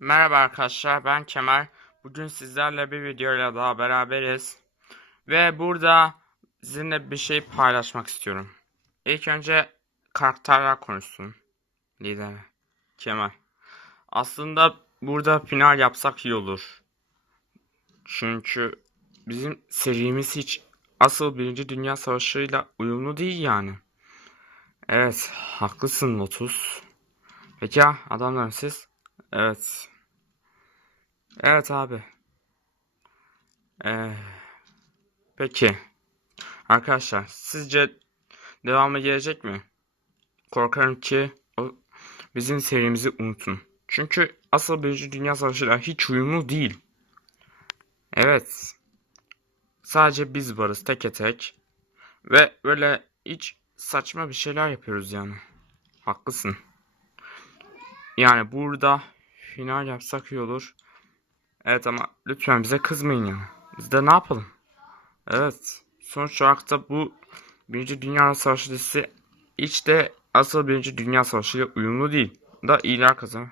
Merhaba arkadaşlar ben Kemal. Bugün sizlerle bir videoyla daha beraberiz. Ve burada sizinle bir şey paylaşmak istiyorum. İlk önce karakterler konuşsun. Lider Kemal. Aslında burada final yapsak iyi olur. Çünkü bizim serimiz hiç asıl Birinci Dünya Savaşı'yla uyumlu değil yani. Evet, haklısın Lotus. Peki ya adamlar siz? Evet. Evet abi. Ee, peki. Arkadaşlar sizce devamı gelecek mi? Korkarım ki o bizim serimizi unutun. Çünkü asıl Birinci Dünya Savaşı'yla hiç uyumlu değil. Evet. Sadece biz varız teke tek. Ve böyle hiç saçma bir şeyler yapıyoruz yani. Haklısın. Yani burada final yapsak iyi olur. Evet ama lütfen bize kızmayın ya. Biz de ne yapalım? Evet. Sonuç olarak da bu Birinci Dünya Savaşı dizisi hiç de asıl Birinci Dünya Savaşı ile uyumlu değil. Da iyiler kazanıyor.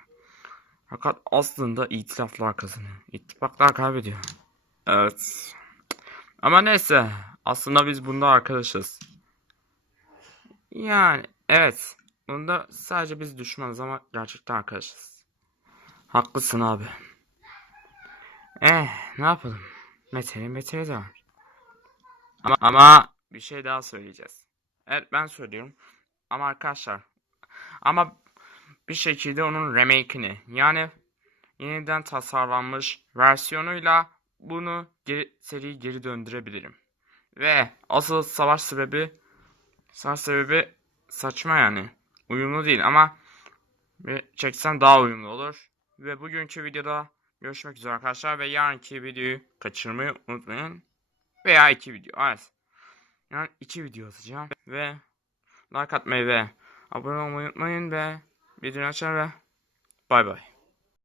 Fakat aslında itilaflar kazanıyor. İttifaklar kaybediyor. Evet. Ama neyse. Aslında biz bunda arkadaşız. Yani evet. Bunda sadece biz düşmanız ama gerçekten arkadaşız. Haklısın abi. Eh ne yapalım? Metele metele de. Ama, ama bir şey daha söyleyeceğiz. Evet ben söylüyorum. Ama arkadaşlar. Ama bir şekilde onun remake'ini yani yeniden tasarlanmış versiyonuyla bunu geri, seriyi geri döndürebilirim. Ve asıl savaş sebebi savaş sebebi saçma yani. Uyumlu değil ama çeksem daha uyumlu olur. Ve bugünkü videoda görüşmek üzere arkadaşlar ve yarınki videoyu kaçırmayı unutmayın. Veya iki video. Evet. Yani iki video atacağım ve like atmayı ve abone olmayı unutmayın ve videoyu açar ve bay bay.